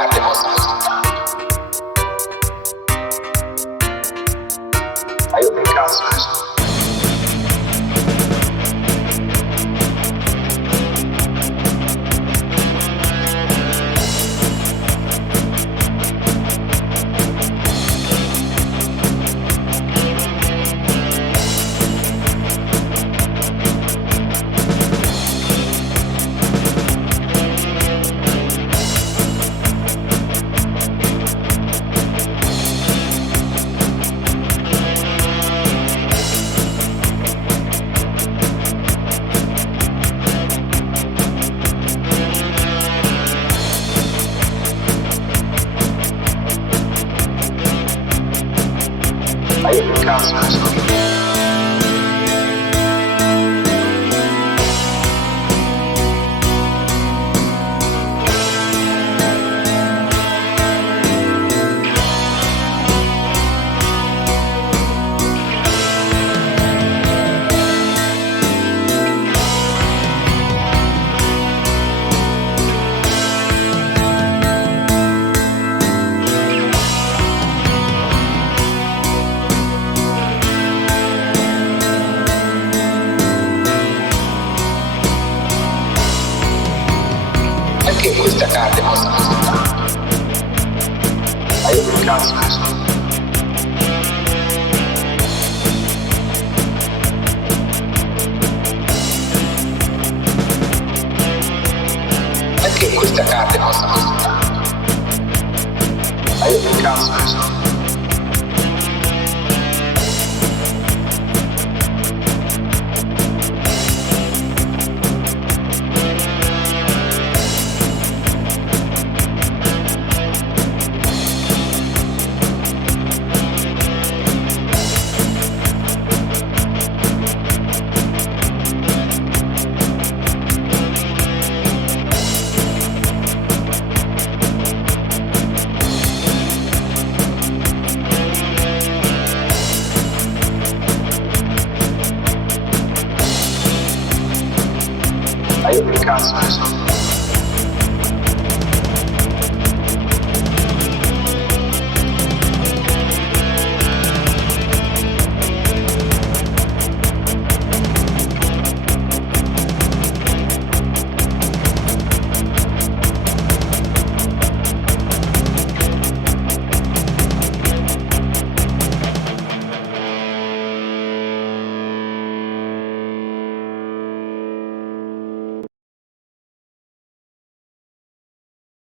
carne possa risultare. Ma io che cazzo ne so? Ma io che cazzo ne so? Perché questa carne possa risultare? Ma io che cazzo ne so? Perché questa carne possa risultare? Ma io che cazzo ne so? Ma io che cazzo ne so?